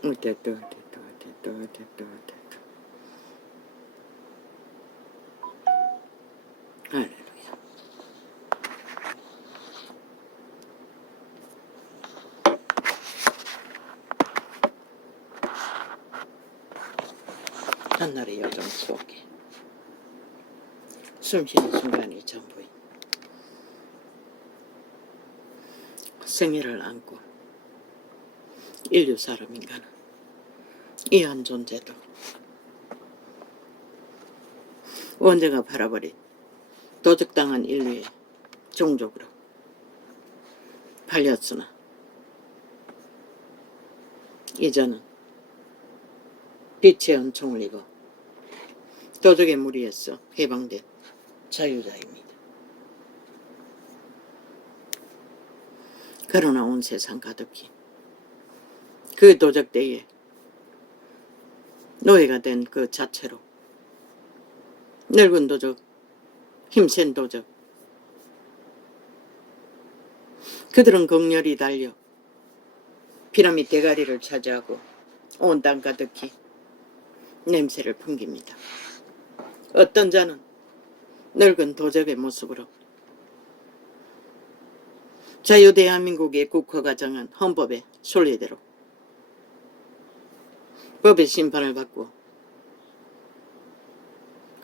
됐다, 됐다, 됐다, 됐다, 됐다. 할렐루야. 한날의 여정 속에 숨쉬는 순간이 전부인 생애를 안고 인류 사람인가는 이 한 존재도 원자가 바라버린 도적당한 인류의 종족으로 팔렸으나 이제는 빛의 은총을 입어 도적의 무리에서 해방된 자유자입니다. 그러나 온 세상 가득히 그 도적 때에 노예가 된 그 자체로 늙은 도적, 힘센 도적, 그들은 극렬히 달려 피라미드 대가리를 차지하고 온 땅 가득히 냄새를 풍깁니다. 어떤 자는 늙은 도적의 모습으로 자유대한민국의 국회가 정한 헌법의 순리대로 법의 심판을 받고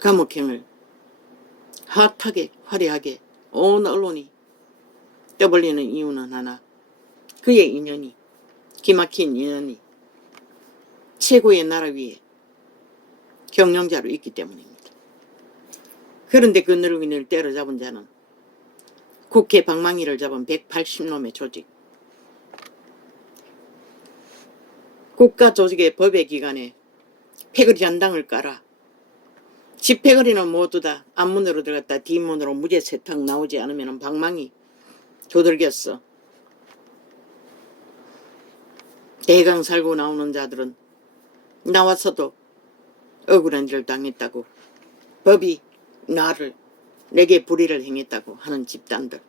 감옥행을 핫하게 화려하게 온 언론이 떠벌리는 이유는 하나, 그의 인연이, 기막힌 인연이 최고의 나라 위에 경영자로 있기 때문입니다. 그런데 그 늙은이를 때려잡은 자는 국회 방망이를 잡은 180놈의 조직, 국가 조직의 법의 기관에 패거리 잔당을 깔아 집패거리는 모두 다 앞문으로 들어갔다 뒷문으로 무죄 세탁 나오지 않으면 방망이 조들겼어. 대강 살고 나오는 자들은 나와서도 억울한 일을 당했다고, 법이 내게 불의를 행했다고 하는 집단들.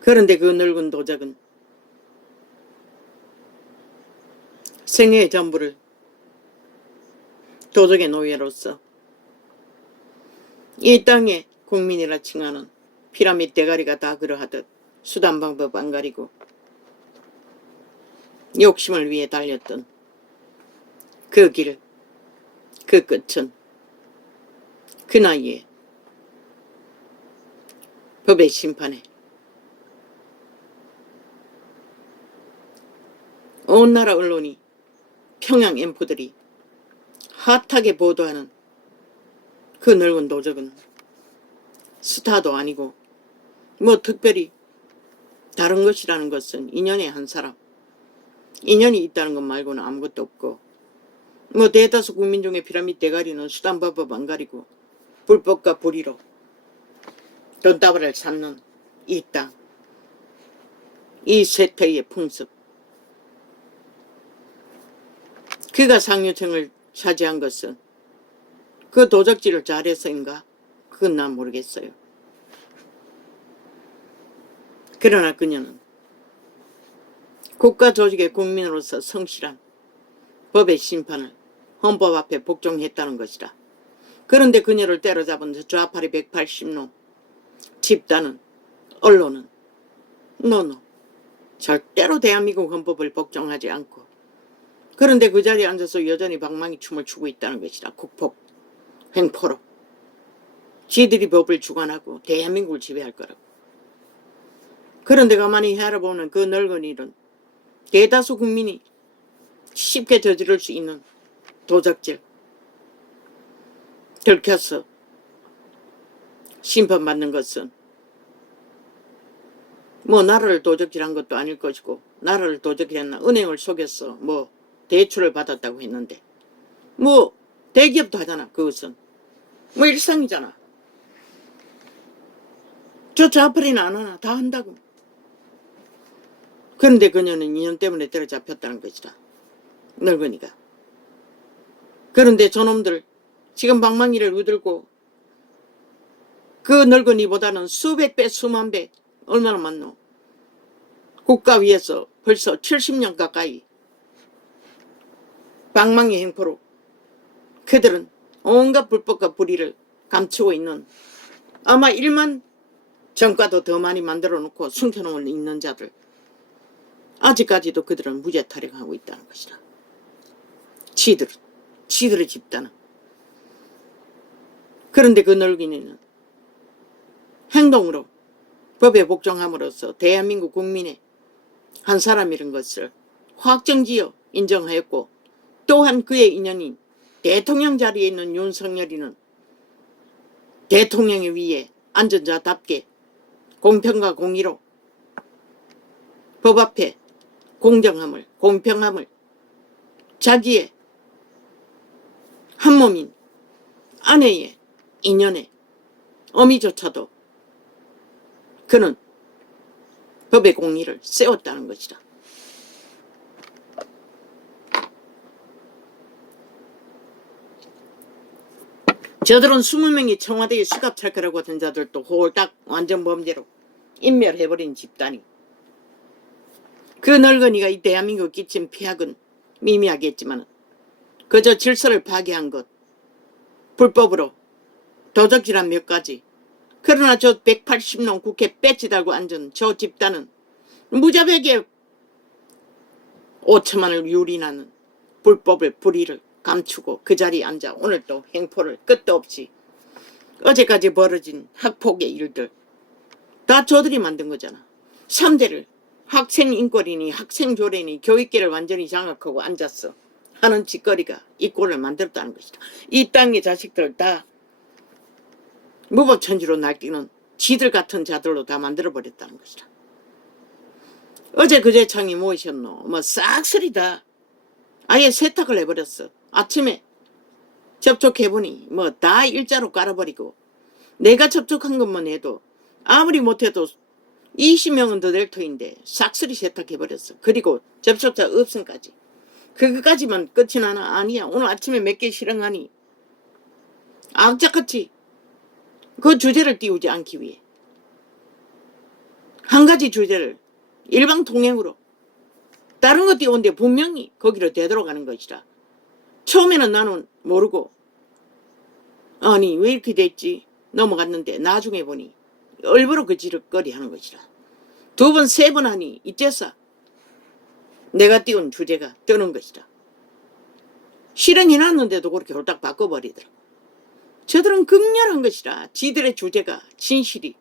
그런데 그 늙은 도적은 생애의 전부를 도적의 노예로서 이 땅의 국민이라 칭하는 피라미드 대가리가 다 그러하듯 수단 방법 안 가리고 욕심을 위해 달렸던 그 길, 그 끝은 그 나이에 법의 심판에 온 나라 언론이, 평양 엠프들이 핫하게 보도하는 그 늙은 도적은 스타도 아니고 뭐 특별히 다른 것이라는 것은 인연의 한 사람, 인연이 있다는 것 말고는 아무것도 없고, 뭐 대다수 국민 중에 피라미드 대가리는 수단 방법 안 가리고 불법과 불의로 돈다발을 쌓는 이 땅, 이 쇠퇴의 풍습, 그가 상류층을 차지한 것은 그 도적질을 잘해서인가? 그건 난 모르겠어요. 그러나 그녀는 국가 조직의 국민으로서 성실한 법의 심판을 헌법 앞에 복종했다는 것이다. 그런데 그녀를 때려잡은 좌파리 180놈, 집단은, 언론은 노노, 절대로 대한민국 헌법을 복종하지 않고, 그런데 그 자리에 앉아서 여전히 방망이 춤을 추고 있다는 것이다. 국폭, 횡포로. 지들이 법을 주관하고 대한민국을 지배할 거라고. 그런데 가만히 알아보면 그 늙은이는 대다수 국민이 쉽게 저지를 수 있는 도적질, 들켜서 심판받는 것은 뭐 나라를 도적질한 것도 아닐 것이고, 나라를 도적질했나 은행을 속여서 뭐 대출을 받았다고 했는데 뭐 대기업도 하잖아. 그것은 뭐 일상이잖아. 저 좌파리는 안 하나? 다 한다고. 그런데 그녀는 인연 때문에 때려잡혔다는 것이다. 늙은이가. 그런데 저놈들 지금 방망이를 우들고 그 늙은이보다는 수백 배 수만 배 얼마나 많노. 국가 위에서 벌써 70년 가까이 방망이 행포로 그들은 온갖 불법과 불의를 감추고 있는, 아마 1만 전과도 더 많이 만들어 놓고 숨겨놓고 있는 자들, 아직까지도 그들은 무죄 타령하고 있다는 것이다. 지들의 집단은. 그런데 그 늙은이는 행동으로 법에 복종함으로써 대한민국 국민의 한 사람이란 것을 확정지어 인정하였고, 또한 그의 인연인 대통령 자리에 있는 윤석열이는 대통령의 위에 앉은 자답게 공평과 공의로 법 앞에 공정함을, 공평함을, 자기의 한 몸인 아내의 인연에 어미조차도 그는 법의 공의를 세웠다는 것이다. 저들은 20명이 청와대에 수갑 찰거라고 하던 자들도 홀딱 완전 범죄로 인멸해버린 집단이, 그 늙은이가 이 대한민국 끼친 피학은 미미하겠지만 그저 질서를 파괴한 것, 불법으로 도적질한 몇 가지, 그러나 저 180놈 국회 배지 달고 앉은 저 집단은 무자백에 5천만을 유린하는 불법을, 불의를 감추고 그 자리에 앉아 오늘 또 행포를 끝도 없이, 어제까지 벌어진 학폭의 일들 다 저들이 만든 거잖아. 3대를 학생 인권이니 학생 조례니 교육계를 완전히 장악하고 앉았어 하는 짓거리가 이 꼴을 만들었다는 것이다. 이 땅의 자식들 다 무법천지로 날뛰는 지들 같은 자들로 다 만들어버렸다는 것이다. 어제 그제창이 무엇이었노? 뭐 싹쓸이 다 아예 세탁을 해버렸어. 아침에 접촉해보니 뭐 다 일자로 깔아버리고, 내가 접촉한 것만 해도 아무리 못해도 20명은 더 될 터인데 싹쓸이 세탁해버렸어. 그리고 접촉자 없음까지. 그것까지만 끝이 나나? 아니야. 오늘 아침에 몇 개 실행하니 악착같이 그 주제를 띄우지 않기 위해 한 가지 주제를 일방통행으로 다른 거 띄우는데 분명히 거기로 되돌아가는 것이라. 처음에는 나는 모르고 아니 왜 이렇게 됐지 넘어갔는데 나중에 보니 일부러 그 지르거리 하는 것이라. 2번, 3번 하니 이제서 내가 띄운 주제가 뜨는 것이라. 실행해놨는데도 그렇게 홀딱 바꿔버리더라고. 저들은 극렬한 것이라. 지들의 주제가 진실이,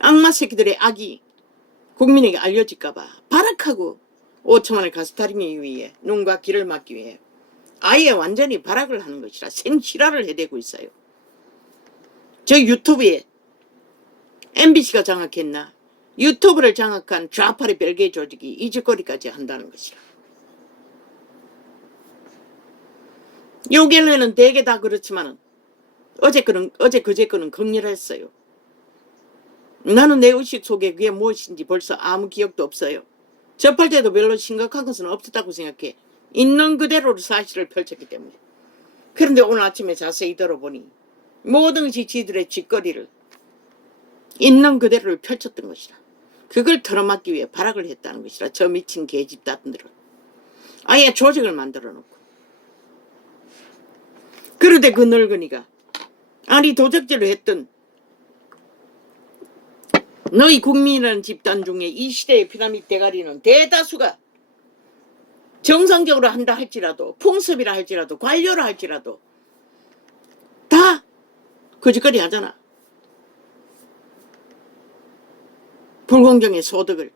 악마 새끼들의 악이 국민에게 알려질까봐 발악하고 5천만을 가스타리기 위해, 눈과 귀를 막기 위해 아예 완전히 발악을 하는 것이라. 생실화를 해대고 있어요. 저 유튜브에 MBC가 장악했나? 유튜브를 장악한 좌파의 별개 조직이 이 짓거리까지 한다는 것이라. 요견에는 대개 다 그렇지만은 어제 그제 거는 극렬했어요. 나는 내 의식 속에 그게 무엇인지 벌써 아무 기억도 없어요. 접할 때도 별로 심각한 것은 없었다고 생각해. 있는 그대로 사실을 펼쳤기 때문에. 그런데 오늘 아침에 자세히 들어보니 모든 지들의 짓거리를 있는 그대로를 펼쳤던 것이라. 그걸 털어막기 위해 발악을 했다는 것이라. 저 미친 개집단들은 아예 조직을 만들어 놓고. 그런데 그 늙은이가 아니 도적질을 했던 너희 국민이라는 집단 중에 이 시대의 피라미드 대가리는 대다수가 정상적으로 한다 할지라도, 풍습이라 할지라도, 관료라 할지라도 다 거짓거리 하잖아. 불공정의 소득을,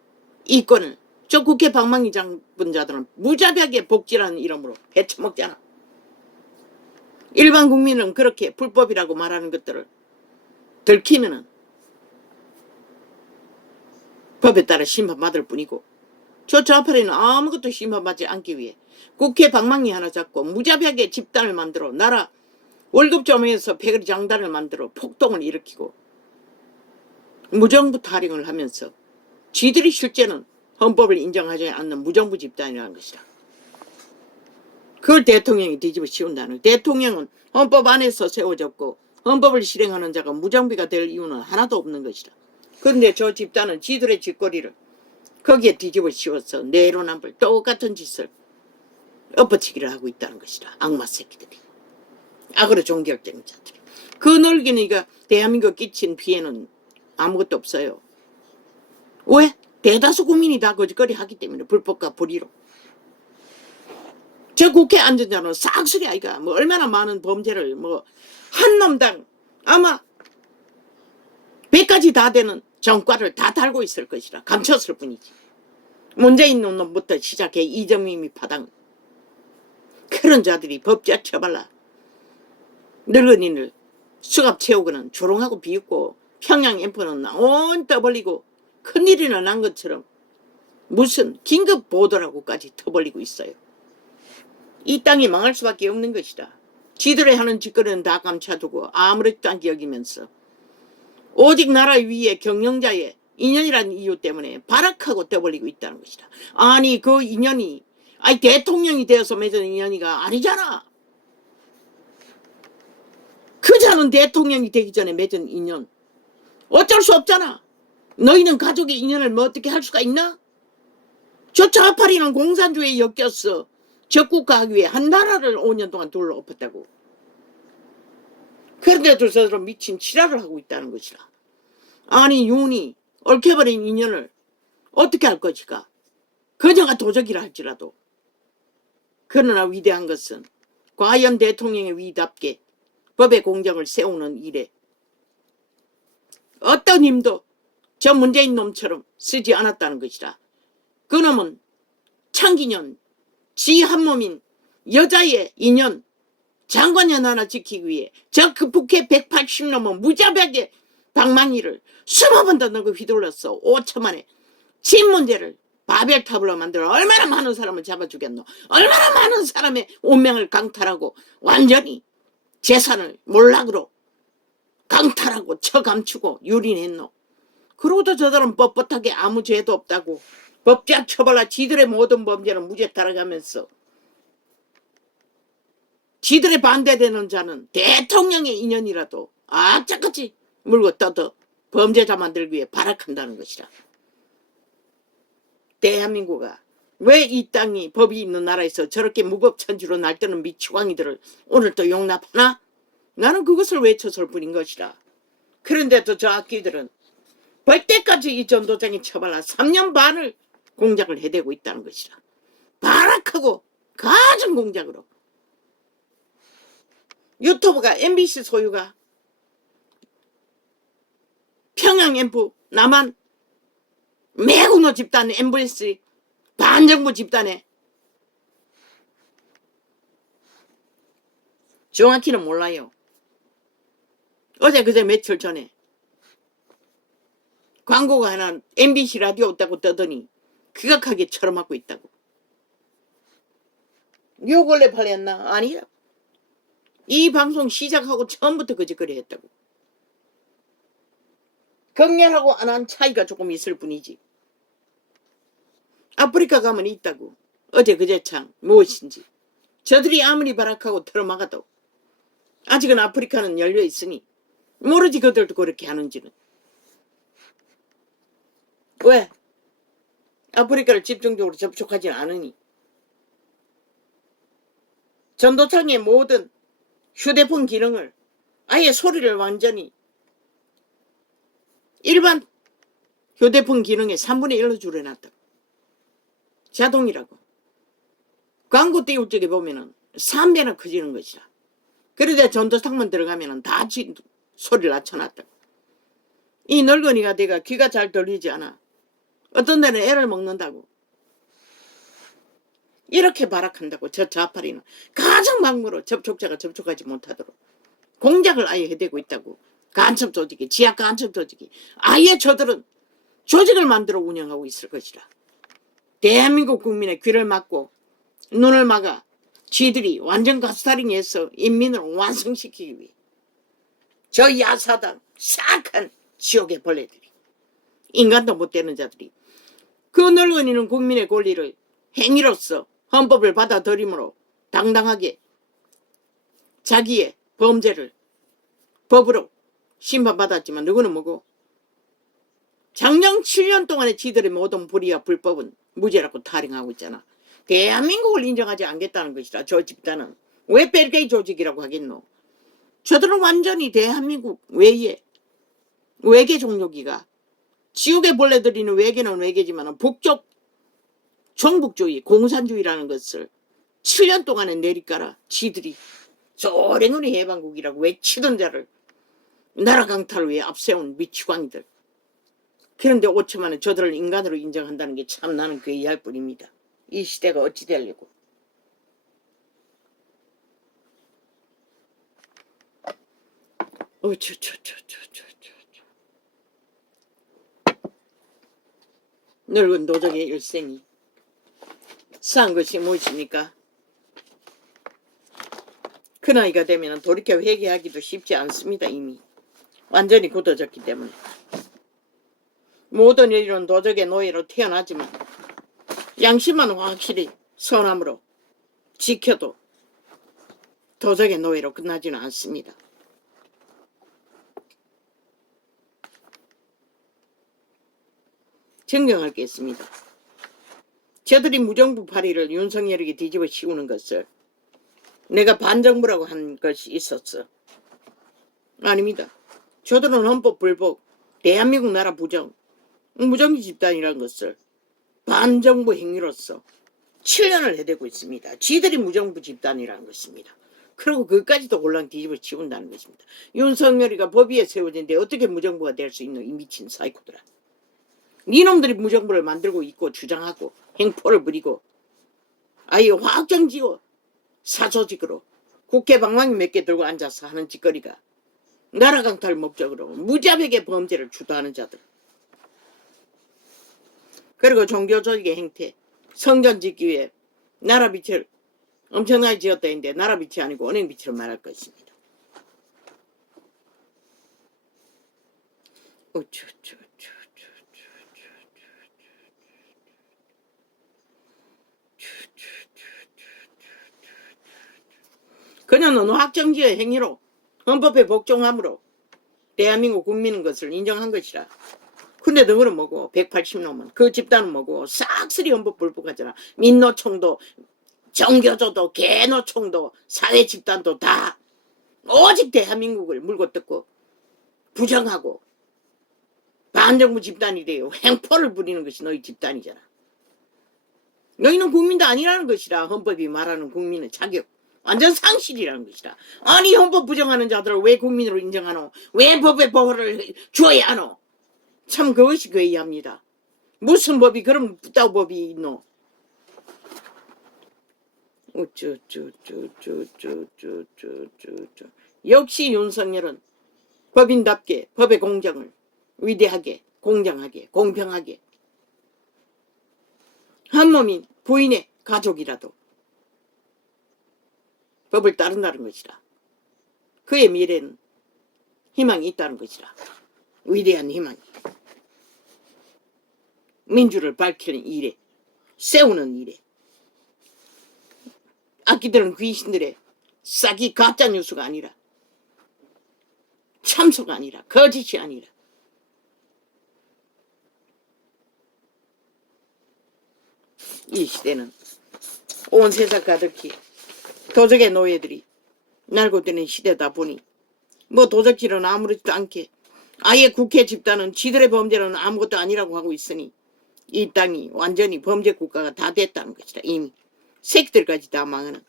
이권을 저 국회 방망이 잡은 자들은 무자비하게 복지라는 이름으로 배쳐먹잖아. 일반 국민은 그렇게 불법이라고 말하는 것들을 들키면은 법에 따라 심판받을 뿐이고, 저 좌파리는 아무것도 심판받지 않기 위해 국회 방망이 하나 잡고 무자비하게 집단을 만들어 나라 월급 점에서 패거리 장단을 만들어 폭동을 일으키고 무정부 타령을 하면서 지들이 실제는 헌법을 인정하지 않는 무정부 집단이라는 것이다. 그걸 대통령이 뒤집어 씌운다는. 대통령은 헌법 안에서 세워졌고 헌법을 실행하는 자가 무정부가 될 이유는 하나도 없는 것이다. 그런데 저 집단은 지들의 짓거리를 거기에 뒤집어 씌워서 내로남불 똑같은 짓을 엎어치기를 하고 있다는 것이다. 악마 새끼들이. 악으로 종결된 자들이. 그 늙은이가 대한민국 끼친 피해는 아무것도 없어요. 왜? 대다수 국민이 다 거짓거리 하기 때문에. 불법과 불의로. 저 국회 앉은 자는 싹쓸이 아이가 뭐 얼마나 많은 범죄를 뭐 한 놈당 아마 100가지 다 되는 전과를 다 달고 있을 것이라 감췄을 뿐이지. 문제 있는 놈부터 시작해 이정미 파당 그런 자들이 법자 처발라 늙은이를 수갑 채우고는 조롱하고 비웃고 평양 엠프는 온 떠벌리고 큰일이나 난 것처럼 무슨 긴급 보도라고까지 터벌리고 있어요. 이 땅이 망할 수밖에 없는 것이다. 지들의 하는 짓거리는 다 감춰두고 아무렇지도 않게 여기면서 오직 나라 위에 경영자의 인연이라는 이유 때문에 발악하고 떠벌리고 있다는 것이다. 아니 그 인연이 대통령이 되어서 맺은 인연이가 아니잖아. 그 자는 대통령이 되기 전에 맺은 인연. 어쩔 수 없잖아. 너희는 가족의 인연을 뭐 어떻게 할 수가 있나? 저 좌파리는 공산주의에 엮였어. 적국가하기 위해 한 나라를 5년 동안 둘러 엎었다고. 그런데도 저들은 미친 치라를 하고 있다는 것이라. 아니 윤이 얽혀버린 인연을 어떻게 할 것인가. 그녀가 도적이라 할지라도. 그러나 위대한 것은 과연 대통령의 위답게 법의 공정을 세우는 일에 어떤 힘도 저 문재인 놈처럼 쓰지 않았다는 것이라. 그놈은 창기년 지 한 몸인 여자의 인연 장관연 하나 지키기 위해 저 그 북해 180넘은 무자비하게 방망이를 20번 더 넣고 휘둘렀어. 5초만에 진 문제를 바벨탑으로 만들어 얼마나 많은 사람을 잡아주겠노. 얼마나 많은 사람의 운명을 강탈하고 완전히 재산을 몰락으로 강탈하고 처감추고 유린했노. 그러고도 저들은 뻣뻣하게 아무 죄도 없다고 법자 처벌라 지들의 모든 범죄는 무죄 따라가면서 지들의 반대되는 자는 대통령의 인연이라도 악착같이 물고 떠도 범죄자 만들기 위해 발악한다는 것이라. 대한민국아 왜 이 땅이 법이 있는 나라에서 저렇게 무법천지로 날뛰는 미치광이들을 오늘 또 용납하나? 나는 그것을 외쳐설 뿐인 것이라. 그런데도 저 악기들은 벌 때까지 이 전도장이 처발라 3년 반을 공작을 해대고 있다는 것이라. 발악하고 가진 공작으로. 유튜브가 MBC 소유가 평양 엠프 남한 매국노 집단 MBC 반정부 집단에 정확히는 몰라요. 어제 그제 며칠 전에 광고가 하나 MBC 라디오 없다고 떠더니 극악하게 처럼하고 있다고. 요 근래 팔렸나? 아니야. 이 방송 시작하고 처음부터 거짓거리 했다고. 경렬하고 안 한 차이가 조금 있을 뿐이지. 아프리카 가면 있다고. 어제 그제창 무엇인지. 저들이 아무리 발악하고 틀어막아도 아직은 아프리카는 열려 있으니 모르지 그들도 그렇게 하는지는. 왜? 아프리카를 집중적으로 접촉하지 않으니. 전도창의 모든 휴대폰 기능을 아예 소리를 완전히 일반 휴대폰 기능의 3분의 1로 줄여놨다고. 자동이라고. 광고 띄울 적에 보면은 3배나 커지는 것이라. 그러다 전도창만 들어가면은 다 소리를 낮춰놨다고. 이 늙은이가 내가 귀가 잘 들리지 않아. 어떤 데는 애를 먹는다고. 이렇게 발악한다고. 저 좌파리는 가장 막무로 접촉자가 접촉하지 못하도록 공작을 아예 해대고 있다고. 간첩 조직이, 지하 간첩 조직이 아예 저들은 조직을 만들어 운영하고 있을 것이라. 대한민국 국민의 귀를 막고 눈을 막아 쥐들이 완전 가스타링해서 인민을 완성시키기 위해 저 야사당 사악한 지옥의 벌레들이, 인간도 못 되는 자들이 그 늙은이는 국민의 권리를 행위로서 헌법을 받아들임으로 당당하게 자기의 범죄를 법으로 심판받았지만 누구는 뭐고 장정 7년 동안에 지들의 모든 불의와 불법은 무죄라고 타령하고 있잖아. 대한민국을 인정하지 않겠다는 것이다. 저 집단은. 왜 벨게이 조직이라고 하겠노? 저들은 완전히 대한민국 외에 외계 종족이가 지옥에 벌레들이는 외계는 외계지만 북쪽 종북주의 공산주의라는 것을 7년 동안에 내리깔아 지들이 소련우리 해방국이라고 외치던 자를 나라 강탈을 위해 앞세운 미치광이들. 그런데 5천만에 저들을 인간으로 인정한다는 게 참 나는 괴이할 뿐입니다. 이 시대가 어찌 되려고. 늙은 도적의 일생이 산 것이 무엇입니까? 그 나이가 되면 돌이켜 회개하기도 쉽지 않습니다. 이미 완전히 굳어졌기 때문에. 모든 인류는 도적의 노예로 태어나지만 양심만 확실히 선함으로 지켜도 도적의 노예로 끝나지는 않습니다. 증명할 게 있습니다. 저들이 무정부 파리를 윤석열에게 뒤집어 씌우는 것을 내가 반정부라고 한 것이 있었어. 아닙니다. 저들은 헌법 불복, 대한민국 나라 부정, 무정부 집단이라는 것을 반정부 행위로서 7년을 해대고 있습니다. 지들이 무정부 집단이라는 것입니다. 그리고 그까지도 골랑 뒤집어 씌운다는 것입니다. 윤석열이가 법 위에 세워진데 어떻게 무정부가 될 수 있노? 이 미친 사이코들아. 니놈들이 무정부를 만들고 있고 주장하고 행포를 부리고 아예 확정지어 사조직으로 국회 방망이 몇 개 들고 앉아서 하는 짓거리가 나라 강탈 목적으로 무자백의 범죄를 주도하는 자들. 그리고 종교조직의 행태, 성전 짓기 위해 나라 빛을 엄청나게 지었다 했는데 나라 빛이 아니고 은행 빛으로 말할 것입니다. 그녀는 확정지의 행위로 헌법에 복종함으로 대한민국 국민인 것을 인정한 것이라. 근데 너는 뭐고 180놈은 그 집단은 뭐고 싹쓸이 헌법 불복하잖아. 민노총도 정교조도 개노총도 사회집단도 다 오직 대한민국을 물고 뜯고 부정하고 반정부 집단이 돼요. 행포를 부리는 것이 너희 집단이잖아. 너희는 국민도 아니라는 것이라. 헌법이 말하는 국민의 자격 완전 상실이라는 것이다. 아니 헌법 부정하는 자들을 왜 국민으로 인정하노? 왜 법의 보호를 줘야 하노? 참 그것이 괴이합니다. 무슨 법이 그런 부따우 법이 있노? 역시 윤석열은 법인답게 법의 공정을 위대하게 공정하게 공평하게 한 몸인 부인의 가족이라도 법을 따른다는 것이라. 그의 미래는 희망이 있다는 것이라. 위대한 희망이. 민주를 밝히는 일에 세우는 일에 악기들은 귀신들의 싹이 가짜 뉴스가 아니라 참소가 아니라 거짓이 아니라 이 시대는 온 세상 가득히 도적의 노예들이 날고드는 시대다 보니 뭐 도적질은 아무렇지도 않게 아예 국회 집단은 지들의 범죄는 아무것도 아니라고 하고 있으니 이 땅이 완전히 범죄 국가가 다 됐다는 것이다. 이미 새끼들까지 다 망하는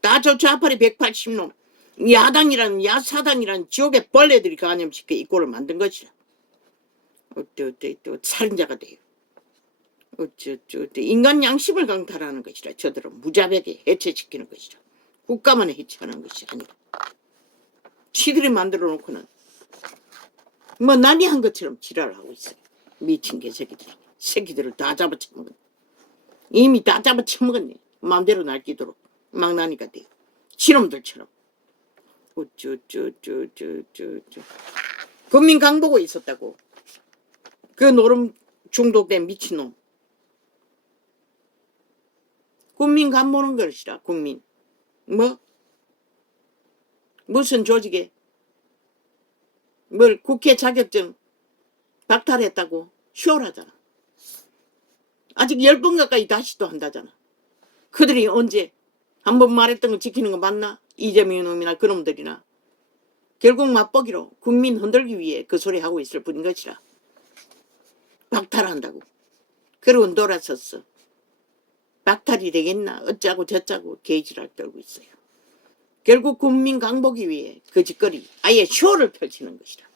다 저 좌파리 180놈 야당이란 야사당이란 지옥의 벌레들이 간염시켜 이 꼴을 만든 것이라. 또 살인자가 돼요. 인간 양심을 강탈하는 것이라. 저들은 무자백에 해체시키는 것이라. 국가만 해체하는 것이 아니라 지들이 만들어 놓고는 뭐 남이 한 것처럼 지랄을 하고 있어요. 미친 개새끼들이. 새끼들을 다 잡아쳐먹었네. 이미 다 잡아쳐먹었네. 마음대로 날뛰도록 막 나니까 돼요. 지놈들처럼. 국민 강보고 있었다고. 그 노름 중독된 미친놈. 국민 간보는 것이라. 국민. 뭐? 무슨 조직에 뭘 국회 자격증 박탈했다고 쇼라잖아. 아직 10번 가까이 다시 또 한다잖아. 그들이 언제 한 번 말했던 거 지키는 거 맞나? 이재명 놈이나 그놈들이나. 결국 맛보기로 국민 흔들기 위해 그 소리 하고 있을 뿐인 것이라. 박탈한다고. 그러고 돌아섰어. 박탈이 되겠나 어쩌고 저쩌고 개지랄 떨고 있어요. 결국 국민 강보기 위해 그 짓거리 아예 쇼를 펼치는 것이라.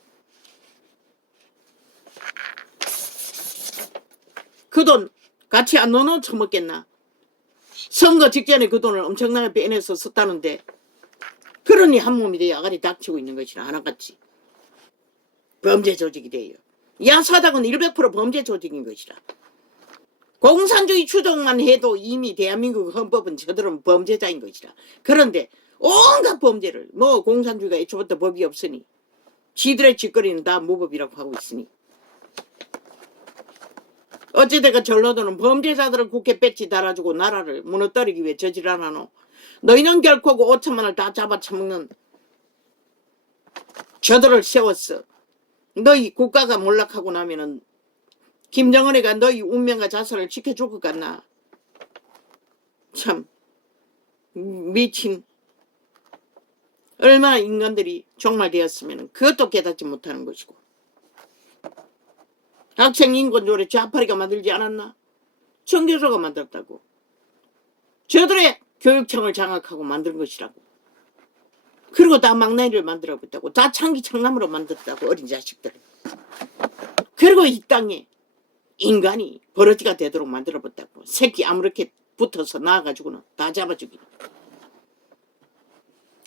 그 돈 같이 안 넣어 처먹겠나? 선거 직전에 그 돈을 엄청나게 빼내서 썼다는데 그러니 한 몸이 되어 아가리 닥치고 있는 것이라 하나같이 범죄 조직이 돼요. 야사당은 100% 범죄 조직인 것이라. 공산주의 추종만 해도 이미 대한민국 헌법은 저들은 범죄자인 것이라. 그런데 온갖 범죄를 뭐 공산주의가 애초부터 법이 없으니 지들의 짓거리는 다 무법이라고 하고 있으니 어찌되가 전라도는 범죄자들을 국회 배치 달아주고 나라를 무너뜨리기 위해 저질 안 하노. 너희는 결코 그 5천만 원을 다 잡아쳐먹는 저들을 세웠어. 너희 국가가 몰락하고 나면은 김정은이가 너희 운명과 자살을 지켜줄 것 같나? 참 미친. 얼마나 인간들이 종말되었으면 그것도 깨닫지 못하는 것이고. 학생 인권조례 좌파리가 만들지 않았나? 정교조가 만들었다고. 저들의 교육청을 장악하고 만든 것이라고. 그리고 다 막내를 만들어봤다고. 다 창기 청남으로 만들었다고. 어린 자식들. 그리고 이 땅에 인간이 버러지가 되도록 만들어봤다고. 새끼 아무렇게 붙어서 나와가지고는 다 잡아주기는.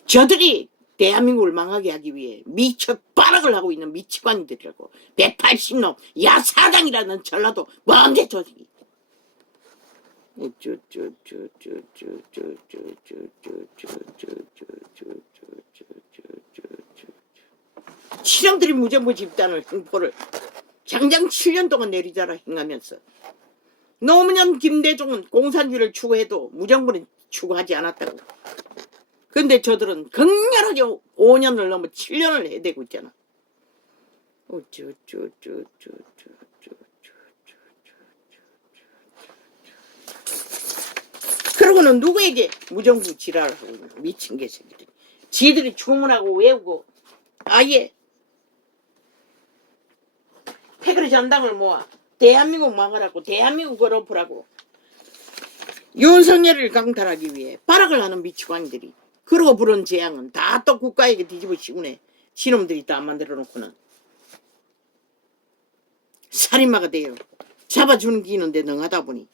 저들이 대한민국을 망하게 하기 위해 미쳐 빠락을 하고 있는 미치광이들이라고. 180놈 야사당이라는 전라도 범죄 조직이. 실형들이 무정부 집단을 행포를 장장 7년 동안 내리자라 행하면서 노무현 김대중은 공산주의를 추구해도 무정부는 추구하지 않았다고. 근데 저들은 극렬하게 5년을 넘어 7년을 해대고 있잖아. 그러고는 누구에게 무정부 지랄을 하고 있는 미친 개새끼들이. 지들이 주문하고 외우고 아예 패거리 전당을 모아 대한민국 망하라고 대한민국을 엎으라고 윤석열을 강탈하기 위해 발악을 하는 미치광이들이. 그러고 부른 재앙은 다 또 국가에게 뒤집어 씌우네. 지놈들이 다 만들어 놓고는 살인마가 돼요. 잡아주는 기는데 능하다 보니.